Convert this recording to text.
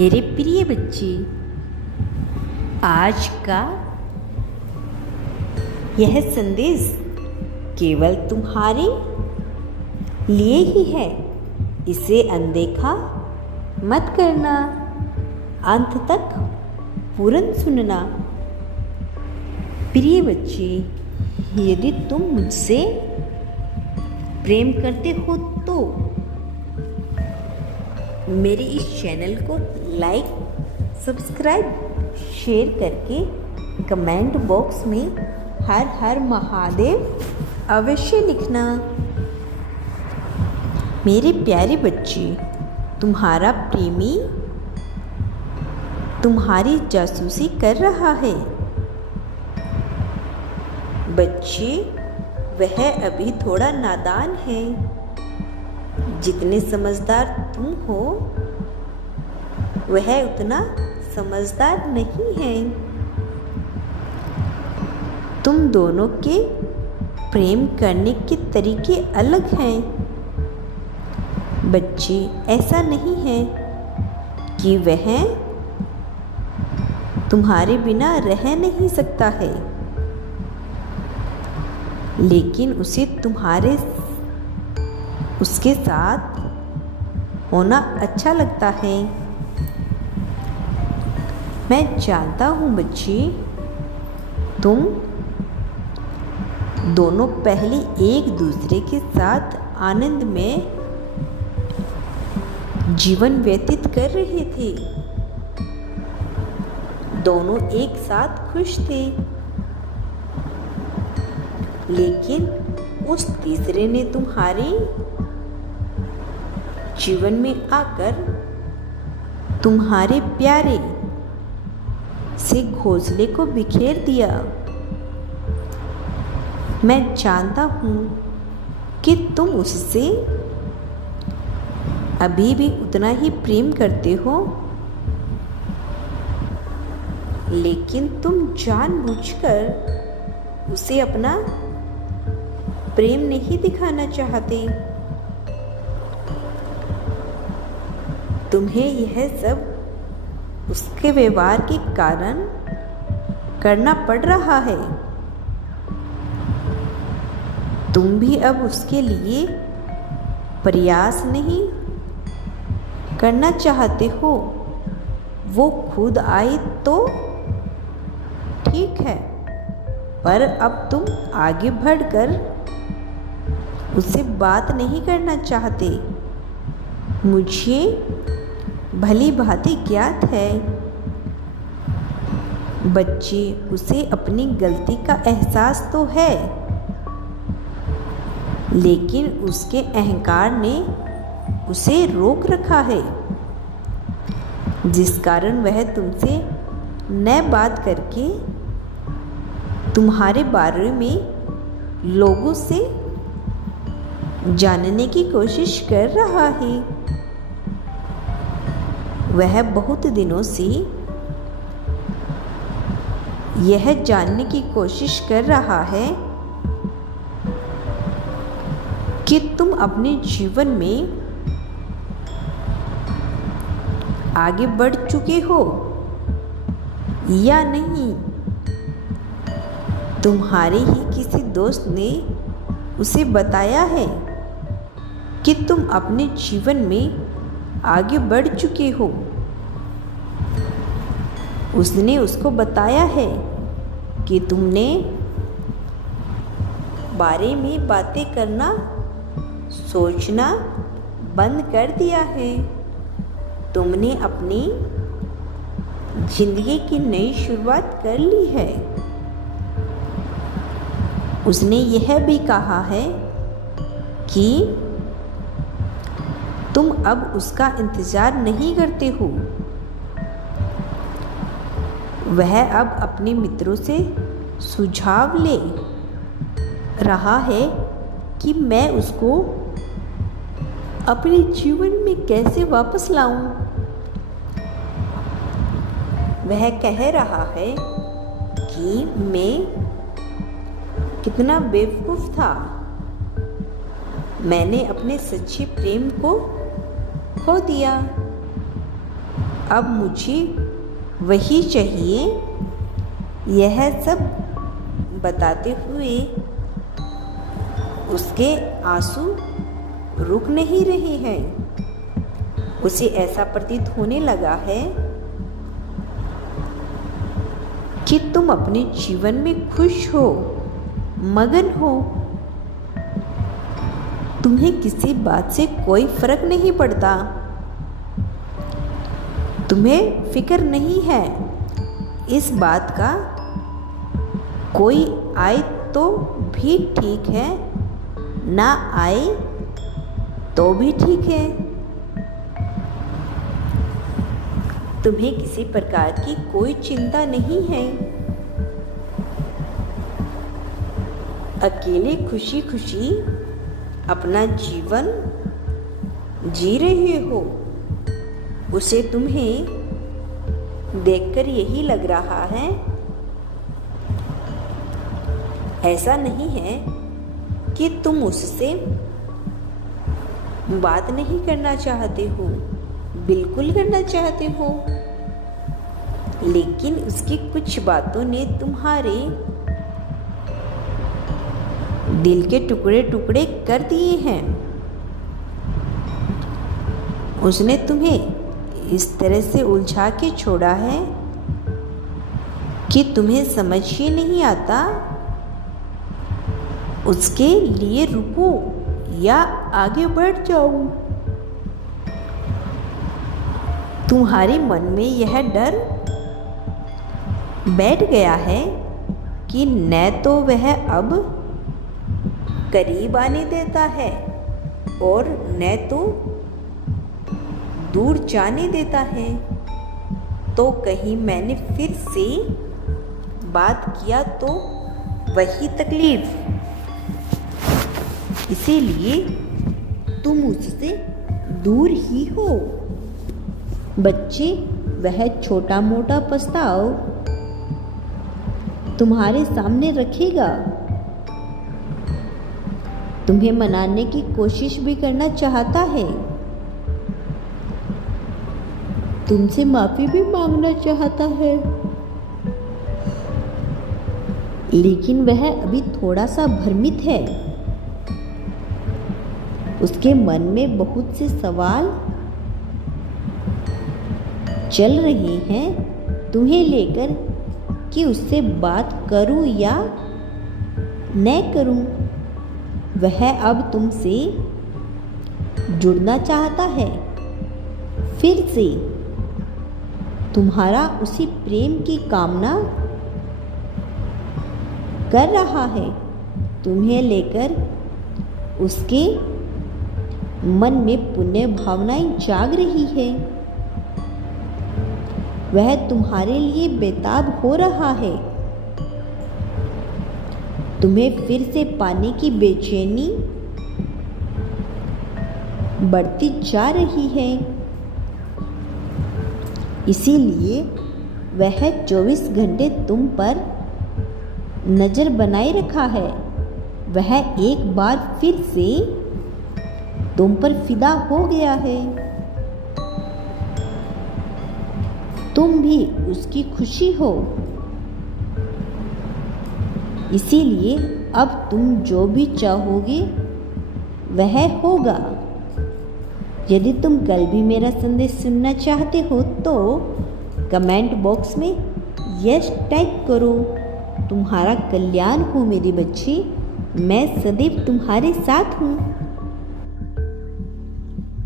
मेरे प्रिय बच्चे, आज का यह संदेश केवल तुम्हारे लिए ही है। इसे अनदेखा मत करना, अंत तक पूर्ण सुनना। प्रिय बच्चे, यदि तुम मुझसे प्रेम करते हो तो मेरे इस चैनल को लाइक, सब्सक्राइब, शेयर करके कमेंट बॉक्स में हर हर महादेव अवश्य लिखना। मेरे प्यारे बच्चे, तुम्हारा प्रेमी तुम्हारी जासूसी कर रहा है। बच्चे, वह अभी थोड़ा नादान है। जितने समझदार तुम हो वह उतना समझदार नहीं है। तुम दोनों के प्रेम करने के तरीके अलग हैं। बच्चे, ऐसा नहीं है कि वह तुम्हारे बिना रह नहीं सकता है, लेकिन उसे उसके साथ होना अच्छा लगता है। मैं जानता हूँ बच्चे, तुम दोनों पहले एक दूसरे के साथ आनंद में जीवन व्यतीत कर रहे थे। दोनों एक साथ खुश थे, लेकिन उस तीसरे ने तुम्हारे जीवन में आकर तुम्हारे प्यारे से घोंसले को बिखेर दिया। मैं जानता हूँ कि तुम उससे अभी भी उतना ही प्रेम करते हो, लेकिन तुम जानबूझकर उसे अपना प्रेम नहीं दिखाना चाहते। तुम्हें यह सब उसके व्यवहार के कारण करना पड़ रहा है। तुम भी अब उसके लिए प्रयास नहीं करना चाहते हो। वो खुद आए तो ठीक है, पर अब तुम आगे बढ़कर उससे बात नहीं करना चाहते। मुझे भली भांति ज्ञात है। बच्चे, उसे अपनी गलती का एहसास तो है, लेकिन उसके अहंकार ने उसे रोक रखा है, जिस कारण वह तुमसे न बात करके तुम्हारे बारे में लोगों से जानने की कोशिश कर रहा है। वह बहुत दिनों से यह जानने की कोशिश कर रहा है कि तुम अपने जीवन में आगे बढ़ चुके हो या नहीं। तुम्हारे ही किसी दोस्त ने उसे बताया है कि तुम अपने जीवन में आगे बढ़ चुके हो। उसने उसको बताया है कि तुमने बारे में बातें करना, सोचना बंद कर दिया है। तुमने अपनी जिंदगी की नई शुरुआत कर ली है। उसने यह भी कहा है कि तुम अब उसका इंतजार नहीं करते हो। वह अब अपने मित्रों से सुझाव ले रहा है कि मैं उसको अपने जीवन में कैसे वापस लाऊं। वह कह रहा है कि मैं कितना बेवकूफ़ था। मैंने अपने सच्चे प्रेम को खो दिया। अब मुझे वही चाहिए। यह सब बताते हुए उसके आंसू रुक नहीं रहे हैं। उसे ऐसा प्रतीत होने लगा है कि तुम अपने जीवन में खुश हो, मगन हो। तुम्हें किसी बात से कोई फर्क नहीं पड़ता। तुम्हें फिक्र नहीं है इस बात का कोई आए तो भी ठीक है, ना आए तो भी ठीक है। तुम्हें किसी प्रकार की कोई चिंता नहीं है। अकेले खुशी खुशी अपना जीवन जी रहे हो। उसे तुम्हें देखकर यही लग रहा है। ऐसा नहीं है कि तुम उससे बात नहीं करना चाहते हो, बिल्कुल करना चाहते हो, लेकिन उसकी कुछ बातों ने तुम्हारे दिल के टुकड़े टुकड़े कर दिए हैं। उसने तुम्हें इस तरह से उलझा के छोड़ा है कि तुम्हें समझ ही नहीं आता उसके लिए रुको या आगे बढ़ जाऊं। तुम्हारे मन में यह डर बैठ गया है कि न तो वह अब करीब आने देता है और न तो दूर जाने देता है। तो कहीं मैंने फिर से बात किया तो वही तकलीफ। इसीलिए तुम उससे दूर ही हो। बच्चे, वह छोटा मोटा प्रस्ताव तुम्हारे सामने रखेगा। तुम्हें मनाने की कोशिश भी करना चाहता है। तुमसे माफी भी मांगना चाहता है, लेकिन वह अभी थोड़ा सा भ्रमित है। उसके मन में बहुत से सवाल चल रहे हैं तुम्हें लेकर कि उससे बात करूं या न करूं। वह अब तुमसे जुड़ना चाहता है, फिर से तुम्हारा उसी प्रेम की कामना कर रहा है। तुम्हें लेकर उसके मन में पुण्य भावनाएं जाग रही है। वह तुम्हारे लिए बेताब हो रहा है। तुम्हें फिर से पाने की बेचैनी बढ़ती जा रही है। इसीलिए वह 24 घंटे तुम पर नजर बनाए रखा है। वह एक बार फिर से तुम पर फिदा हो गया है। तुम भी उसकी खुशी हो। इसीलिए अब तुम जो भी चाहोगे वह होगा। यदि तुम कल भी मेरा संदेश सुनना चाहते हो तो कमेंट बॉक्स में यस टाइप करो। तुम्हारा कल्याण हो मेरे बच्चे। मैं सदैव तुम्हारे साथ हूँ।